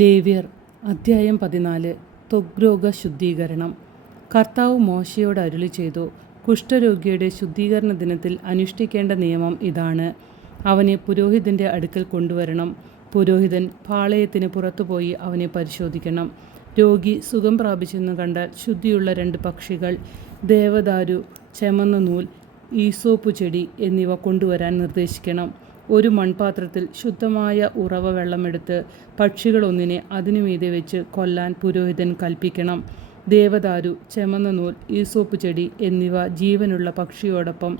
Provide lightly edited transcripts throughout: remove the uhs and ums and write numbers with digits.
ലേവ്യർ അധ്യായം 14 ത്വഗ്രോഗ ശുദ്ധീകരണം. കർത്താവ് മോശയോട് അരുളി ചെയ്തു, കുഷ്ഠരോഗിയുടെ ശുദ്ധീകരണ ദിനത്തിൽ അനുഷ്ഠിക്കേണ്ട നിയമം ഇതാണ്. അവനെ പുരോഹിതൻ്റെ അടുക്കൽ കൊണ്ടുവരണം. പുരോഹിതൻ പാളയത്തിന് പുറത്തുപോയി അവനെ പരിശോധിക്കണം. രോഗി സുഖം പ്രാപിച്ചെന്ന് കണ്ടാൽ ശുദ്ധിയുള്ള 2 പക്ഷികൾ, ദേവദാരു, ചെമന്ന നൂൽ, ഈസോപ്പു ചെടി എന്നിവ കൊണ്ടുവരാൻ നിർദ്ദേശിക്കണം. ഒരു മൺപാത്രത്തിൽ ശുദ്ധമായ ഉറവ വെള്ളമെടുത്ത് പക്ഷികളൊന്നിനെ അതിനുമീതെ വെച്ച് കൊല്ലാൻ പുരോഹിതൻ കൽപ്പിക്കണം. ദേവദാരു, ചെമന്ന നൂൽ, ഈസോപ്പ് ചെടി എന്നിവ ജീവനുള്ള പക്ഷിയോടൊപ്പം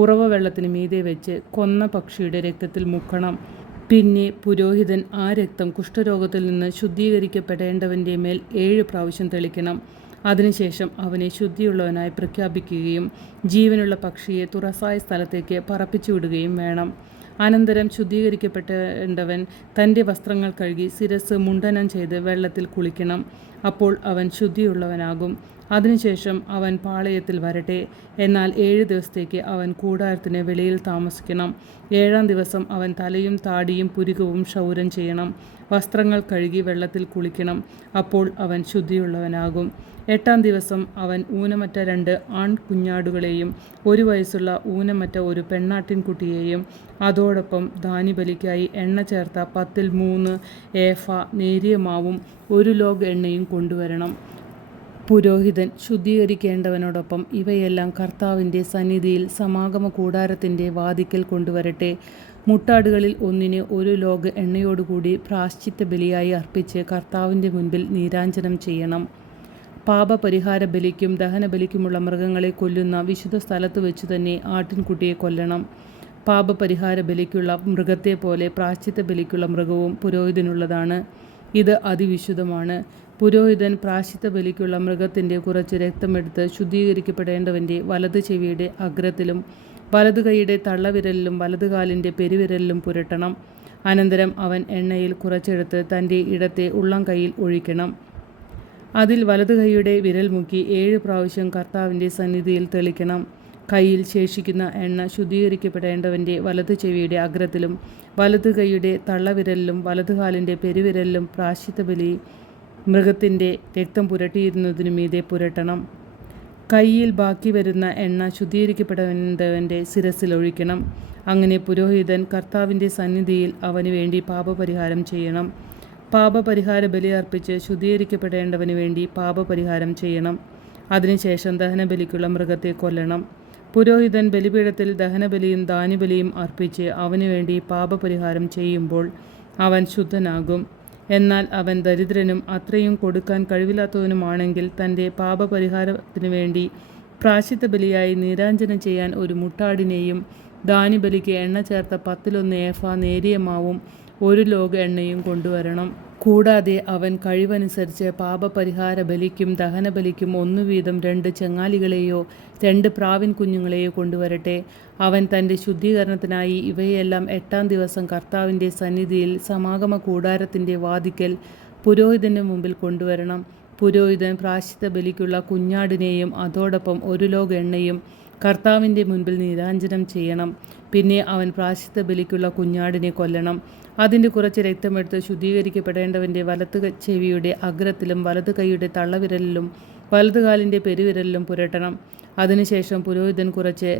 ഉറവ വെള്ളത്തിന് മീതെ വെച്ച് കൊന്ന പക്ഷിയുടെ രക്തത്തിൽ മുക്കണം. പിന്നെ പുരോഹിതൻ ആ രക്തം കുഷ്ഠരോഗത്തിൽ നിന്ന് ശുദ്ധീകരിക്കപ്പെടേണ്ടവൻ്റെ മേൽ 7 പ്രാവശ്യം തെളിക്കണം. അതിനുശേഷം അവനെ ശുദ്ധിയുള്ളവനായി പ്രഖ്യാപിക്കുകയും ജീവനുള്ള പക്ഷിയെ തുറസായ സ്ഥലത്തേക്ക് പറപ്പിച്ചുവിടുകയും വേണം. അനന്തരം ശുദ്ധീകരിക്കപ്പെടേണ്ടവൻ തൻ്റെ വസ്ത്രങ്ങൾ കഴുകി ശിരസ് മുണ്ഡനം ചെയ്ത് വെള്ളത്തിൽ കുളിക്കണം. അപ്പോൾ അവൻ ശുദ്ധിയുള്ളവനാകും. അതിനുശേഷം അവൻ പാളയത്തിൽ വരട്ടെ. എന്നാൽ 7 ദിവസത്തേക്ക് അവൻ കൂടാരത്തിന് വെളിയിൽ താമസിക്കണം. 7-ാം ദിവസം അവൻ തലയും താടിയും പുരികവും ക്ഷൗരം ചെയ്യണം. വസ്ത്രങ്ങൾ കഴുകി വെള്ളത്തിൽ കുളിക്കണം. അപ്പോൾ അവൻ ശുദ്ധിയുള്ളവനാകും. 8-ാം ദിവസം അവൻ ഊനമറ്റ 2 ആൺകുഞ്ഞാടുകളെയും 1 വയസ്സുള്ള ഊനമറ്റ ഒരു പെണ്ണാട്ടിൻകുട്ടിയെയും അതോടൊപ്പം ധാന്യബലിക്കായി എണ്ണ ചേർത്ത 10-ൽ 3 ഏഫ നേരിയ മാവും 1 ലോഗ് എണ്ണയും കൊണ്ടുവരണം. പുരോഹിതൻ ശുദ്ധീകരിക്കേണ്ടവനോടൊപ്പം ഇവയെല്ലാം കർത്താവിൻ്റെ സന്നിധിയിൽ സമാഗമ കൂടാരത്തിൻ്റെ വാതിക്കൽ കൊണ്ടുവരട്ടെ. മുട്ടാടുകളിൽ ഒന്നിനെ 1 ലോഗ് എണ്ണയോടുകൂടി പ്രായശ്ചിത്ത ബലിയായി അർപ്പിച്ച് കർത്താവിൻ്റെ മുൻപിൽ നീരാഞ്ജനം ചെയ്യണം. പാപപരിഹാര ബലിക്കും ദഹനബലിക്കുമുള്ള മൃഗങ്ങളെ കൊല്ലുന്ന വിശുദ്ധ സ്ഥലത്ത് വെച്ച് തന്നെ ആട്ടിൻകുട്ടിയെ കൊല്ലണം. പാപപരിഹാര ബലിക്കുള്ള മൃഗത്തെ പോലെ പ്രായശ്ചിത്ത ബലിക്കുള്ള മൃഗവും പുരോഹിതനുള്ളതാണ്. ഇത് അതിവിശുദ്ധമാണ്. പുരോഹിതൻ പ്രായശ്ചിത്ത ബലിക്കുള്ള മൃഗത്തിൻ്റെ കുറച്ച് രക്തമെടുത്ത് ശുദ്ധീകരിക്കപ്പെടേണ്ടവൻ്റെ വലത് ചെവിയുടെ അഗ്രത്തിലും വലതു കൈയുടെ തള്ളവിരലിലും വലതു കാലിൻ്റെ പെരുവിരലിലും പുരട്ടണം. അനന്തരം അവൻ എണ്ണയിൽ കുറച്ചെടുത്ത് തൻ്റെ ഇടത്തെ ഉള്ളം കൈയിൽ ഒഴിക്കണം. അതിൽ വലതു കൈയുടെ വിരൽ മുക്കി 7 പ്രാവശ്യം കർത്താവിൻ്റെ സന്നിധിയിൽ തെളിക്കണം. കൈയിൽ ശേഷിക്കുന്ന എണ്ണ ശുദ്ധീകരിക്കപ്പെടേണ്ടവൻ്റെ വലതു ചെവിയുടെ അഗ്രത്തിലും വലതു കൈയുടെ തള്ളവിരലിലും വലതു കാലിൻ്റെ പെരുവിരലിലും പ്രായശ്ചിത്ത ബലി മൃഗത്തിൻ്റെ രക്തം പുരട്ടിയിരുന്നതിനു മീതെ പുരട്ടണം. കൈയിൽ ബാക്കി വരുന്ന എണ്ണ ശുദ്ധീകരിക്കപ്പെടേണ്ടവൻ്റെ ശിരസിൽ ഒഴിക്കണം. അങ്ങനെ പുരോഹിതൻ കർത്താവിൻ്റെ സന്നിധിയിൽ അവന് വേണ്ടി പാപപരിഹാരം ചെയ്യണം. പാപപരിഹാര ബലി അർപ്പിച്ച് ശുദ്ധീകരിക്കപ്പെടേണ്ടവന് വേണ്ടി പാപപരിഹാരം ചെയ്യണം. അതിനുശേഷം ദഹനബലിക്കുള്ള മൃഗത്തെ കൊല്ലണം. പുരോഹിതൻ ബലിപീഠത്തിൽ ദഹനബലിയും ധാന്യബലിയും അർപ്പിച്ച് അവനു വേണ്ടി പാപപരിഹാരം ചെയ്യുമ്പോൾ അവൻ ശുദ്ധനാകും. എന്നാൽ അവൻ ദരിദ്രനും അത്രയും കൊടുക്കാൻ കഴിവില്ലാത്തവനുമാണെങ്കിൽ തൻ്റെ പാപപരിഹാരത്തിനു വേണ്ടി പ്രായശ്ചിത്ത ബലിയായി നീരാഞ്ജനം ചെയ്യാൻ ഒരു മുട്ടാടിനെയും ധാന്യബലിക്ക് എണ്ണ ചേർത്ത 10-1 ഏഫ നേരിയ മാവും 1 ലോഗ് എണ്ണയും കൊണ്ടുവരണം. കൂടാതെ അവൻ കഴിവനുസരിച്ച് പാപപരിഹാര ബലിക്കും ദഹനബലിക്കും 1 വീതം 2 ചെങ്ങാലികളെയോ 2 പ്രാവിൻ കുഞ്ഞുങ്ങളെയോ കൊണ്ടുവരട്ടെ. അവൻ തൻ്റെ ശുദ്ധീകരണത്തിനായി ഇവയെല്ലാം 8-ാം ദിവസം കർത്താവിൻ്റെ സന്നിധിയിൽ സമാഗമ കൂടാരത്തിൻ്റെ വാതിക്കൽ പുരോഹിതൻ്റെ മുമ്പിൽ കൊണ്ടുവരണം. പുരോഹിതൻ പ്രായശ്ചിത്ത ബലിക്കുള്ള കുഞ്ഞാടിനെയും അതോടൊപ്പം 1 ലോഗ് എണ്ണയും കർത്താവിൻ്റെ മുൻപിൽ നീരാഞ്ജനം ചെയ്യണം. പിന്നെ അവൻ പ്രായശ്ചിത്ത ബലിക്കുള്ള കുഞ്ഞാടിനെ കൊല്ലണം. അതിൻ്റെ കുറച്ച് രക്തമെടുത്ത് ശുദ്ധീകരിക്കപ്പെടേണ്ടവൻ്റെ വലതു ചെവിയുടെ അഗ്രത്തിലും വലതു കൈയുടെ തള്ളവിരലിലും വലതു കാലിൻ്റെ പെരുവിരലിലും പുരട്ടണം. അതിനുശേഷം പുരോഹിതൻ കുറച്ച്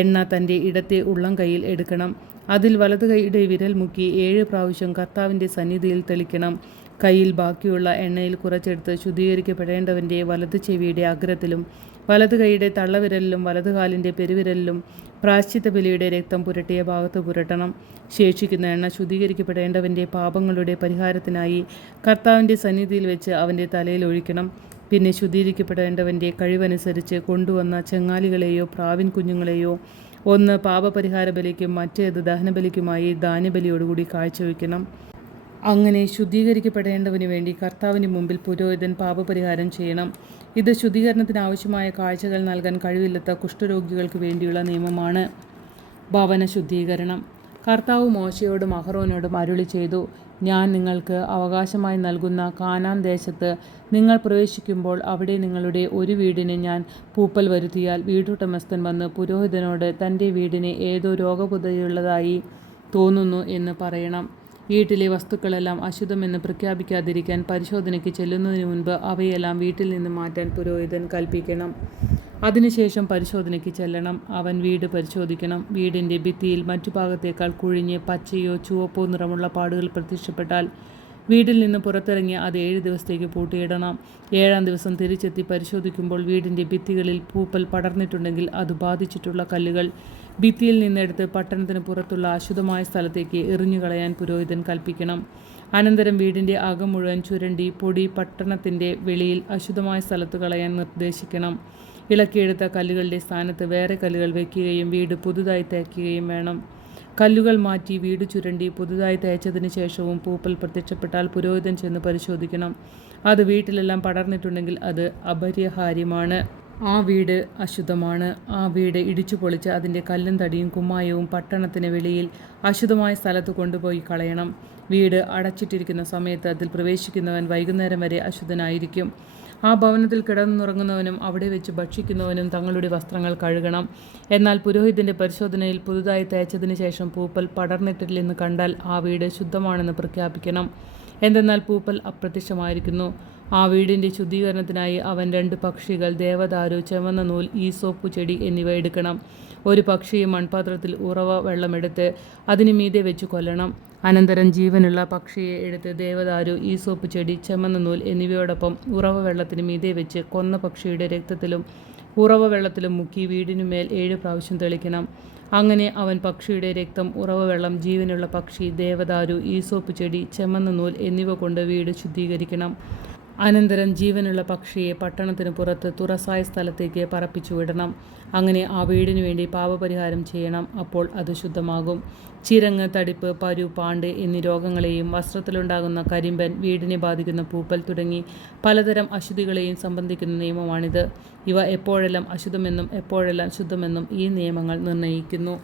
എണ്ണ തൻ്റെ ഇടത്തെ ഉള്ളം കൈയിൽ എടുക്കണം. അതിൽ വലതു കൈയുടെ വിരൽ മുക്കി 7 പ്രാവശ്യം കർത്താവിൻ്റെ സന്നിധിയിൽ തെളിക്കണം. കയ്യിൽ ബാക്കിയുള്ള എണ്ണയിൽ കുറച്ചെടുത്ത് ശുദ്ധീകരിക്കപ്പെടേണ്ടവൻ്റെ വലതു ചെവിയുടെ അഗ്രത്തിലും വലതു കൈയുടെ തള്ളവിരലിലും വലതു കാലിൻ്റെ പെരുവിരലിലും പ്രായശ്ചിത്ത ബലിയുടെ രക്തം പുരട്ടിയ ഭാഗത്ത് പുരട്ടണം. ശേഷിക്കുന്ന എണ്ണ ശുദ്ധീകരിക്കപ്പെടേണ്ടവൻ്റെ പാപങ്ങളുടെ പരിഹാരത്തിനായി കർത്താവിൻ്റെ സന്നിധിയിൽ വെച്ച് അവൻ്റെ തലയിൽ ഒഴിക്കണം. പിന്നെ ശുദ്ധീകരിക്കപ്പെടേണ്ടവൻ്റെ കഴിവനുസരിച്ച് കൊണ്ടുവന്ന ചെങ്ങാലികളെയോ പ്രാവിൻ കുഞ്ഞുങ്ങളെയോ ഒന്ന് പാപപരിഹാര ബലിക്കും മറ്റേത് ദഹനബലിക്കുമായി ധാന്യബലിയോടുകൂടി കാഴ്ചവെക്കണം. അങ്ങനെ ശുദ്ധീകരിക്കപ്പെടേണ്ടവന് വേണ്ടി കർത്താവിന് മുമ്പിൽ പുരോഹിതൻ പാപപരിഹാരം ചെയ്യണം. ഇത് ശുദ്ധീകരണത്തിന് ആവശ്യമായ കാഴ്ചകൾ നൽകാൻ കഴിവില്ലാത്ത കുഷ്ഠരോഗികൾക്ക് വേണ്ടിയുള്ള നിയമമാണ്. ഭവന ശുദ്ധീകരണം. കർത്താവ് മോശയോടും അഹറോനോടും അരുളി ചെയ്തു, ഞാൻ നിങ്ങൾക്ക് അവകാശമായി നൽകുന്ന കാനാൻ ദേശത്ത് നിങ്ങൾ പ്രവേശിക്കുമ്പോൾ അവിടെ നിങ്ങളുടെ ഒരു വീടിന് ഞാൻ പൂപ്പൽ വരുത്തിയാൽ വീട്ടുടമസ്ഥൻ വന്ന് പുരോഹിതനോട് തൻ്റെ വീടിന് ഏതോ രോഗബുദ്ധയുള്ളതായി തോന്നുന്നു എന്ന് പറയണം. വീട്ടിലെ വസ്തുക്കളെല്ലാം അശുദ്ധമെന്ന് പ്രഖ്യാപിക്കാതിരിക്കാൻ പരിശോധനയ്ക്ക് ചെല്ലുന്നതിന് മുൻപ് അവയെല്ലാം വീട്ടിൽ നിന്ന് മാറ്റാൻ പുരോഹിതൻ കൽപ്പിക്കണം. അതിനുശേഷം പരിശോധനയ്ക്ക് ചെല്ലണം. അവൻ വീട് പരിശോധിക്കണം. വീടിൻ്റെ ഭിത്തിയിൽ മറ്റു ഭാഗത്തേക്കാൾ കുഴിഞ്ഞ് പച്ചയോ ചുവപ്പോ നിറമുള്ള പാടുകൾ പ്രത്യക്ഷപ്പെട്ടാൽ വീട്ടിൽ നിന്ന് പുറത്തിറങ്ങി അത് 7 ദിവസത്തേക്ക് പൂട്ടിയിടണം. 7-ാം ദിവസം തിരിച്ചെത്തി പരിശോധിക്കുമ്പോൾ വീടിൻ്റെ ഭിത്തികളിൽ പൂപ്പൽ പടർന്നിട്ടുണ്ടെങ്കിൽ അത് ബാധിച്ചിട്ടുള്ള കല്ലുകൾ ഭിത്തിയിൽ നിന്നെടുത്ത് പട്ടണത്തിന് പുറത്തുള്ള അശുദ്ധമായ സ്ഥലത്തേക്ക് എറിഞ്ഞുകളയാൻ പുരോഹിതൻ കൽപ്പിക്കണം. അനന്തരം വീടിൻ്റെ അകം മുഴുവൻ ചുരണ്ടി പൊടി പട്ടണത്തിൻ്റെ വെളിയിൽ അശുദ്ധമായ സ്ഥലത്ത് കളയാൻ നിർദ്ദേശിക്കണം. ഇളക്കിയെടുത്ത കല്ലുകളുടെ സ്ഥാനത്ത് വേറെ കല്ലുകൾ വയ്ക്കുകയും വീട് പുതുതായി തേക്കുകയും വേണം. കല്ലുകൾ മാറ്റി വീട് ചുരണ്ടി പുതുതായി തേച്ചതിന് ശേഷവും പൂപ്പൽ പ്രത്യക്ഷപ്പെട്ടാൽ പുരോഹിതൻ ചെന്ന് പരിശോധിക്കണം. അത് വീട്ടിലെല്ലാം പടർന്നിട്ടുണ്ടെങ്കിൽ അത് അപരിഹാര്യമാണ്. ആ വീട് അശുദ്ധമാണ്. ആ വീട് ഇടിച്ചു പൊളിച്ച് അതിൻ്റെ കല്ലും തടിയും കുമ്മായവും പട്ടണത്തിന് വെളിയിൽ അശുദ്ധമായ സ്ഥലത്ത് കൊണ്ടുപോയി കളയണം. വീട് അടച്ചിട്ടിരിക്കുന്ന സമയത്ത് അതിൽ പ്രവേശിക്കുന്നവൻ വൈകുന്നേരം വരെ അശുദ്ധനായിരിക്കും. ആ ഭവനത്തിൽ കിടന്നുറങ്ങുന്നവനും അവിടെ വെച്ച് ഭക്ഷിക്കുന്നവനും തങ്ങളുടെ വസ്ത്രങ്ങൾ കഴുകണം. എന്നാൽ പുരോഹിതൻ്റെ പരിശോധനയിൽ പുതുതായി തേച്ചതിന് ശേഷം പൂപ്പൽ പടർന്നിട്ടില്ലെന്ന് കണ്ടാൽ ആ വീട് ശുദ്ധമാണെന്ന് പ്രഖ്യാപിക്കണം. എന്തെന്നാൽ പൂപ്പൽ അപ്രത്യക്ഷമായിരിക്കുന്നു. ആ വീടിൻ്റെ ശുദ്ധീകരണത്തിനായി അവൻ 2 പക്ഷികൾ, ദേവദാരു, ചുവന്ന നൂൽ, ഈസോപ്പു ചെടി എന്നിവ എടുക്കണം. ഒരു പക്ഷിയെ മൺപാത്രത്തിൽ ഉറവ വെള്ളമെടുത്ത് അതിന് മീതെ വെച്ച് കൊല്ലണം. അനന്തരം ജീവനുള്ള പക്ഷിയെ എടുത്ത് ദേവദാരു, ഈസോപ്പ് ചെടി, ചുവന്ന നൂൽ എന്നിവയോടൊപ്പം ഉറവ വെള്ളത്തിന് മീതെ വെച്ച് കൊന്ന പക്ഷിയുടെ രക്തത്തിലും ഉറവ വെള്ളത്തിലും മുക്കി വീടിനുമേൽ 7 പ്രാവശ്യം തെളിക്കണം. അങ്ങനെ അവൻ പക്ഷിയുടെ രക്തം, ഉറവ വെള്ളം, ജീവനുള്ള പക്ഷി, ദേവദാരു, ഈസോപ്പ് ചെടി, ചുവന്ന നൂൽ എന്നിവ കൊണ്ട് വീട് ശുദ്ധീകരിക്കണം. അനന്തരം ജീവനുള്ള പക്ഷിയെ പട്ടണത്തിന് പുറത്ത് തുറസായ സ്ഥലത്തേക്ക് പറപ്പിച്ചു വിടണം. അങ്ങനെ ആ വീടിനു വേണ്ടി പാപപരിഹാരം ചെയ്യണം. അപ്പോൾ അത് ശുദ്ധമാകും. ചിരങ്ങ്, തടിപ്പ്, പരു, പാണ്ട് എന്നീ രോഗങ്ങളെയും വസ്ത്രത്തിലുണ്ടാകുന്ന കരിമ്പൻ, വീടിനെ ബാധിക്കുന്ന പൂപ്പൽ തുടങ്ങി പലതരം അശുദ്ധികളെയും സംബന്ധിക്കുന്ന നിയമമാണിത്. ഇവ എപ്പോഴെല്ലാം അശുദ്ധമെന്നും എപ്പോഴെല്ലാം ശുദ്ധമെന്നും ഈ നിയമങ്ങൾ നിർണ്ണയിക്കുന്നു.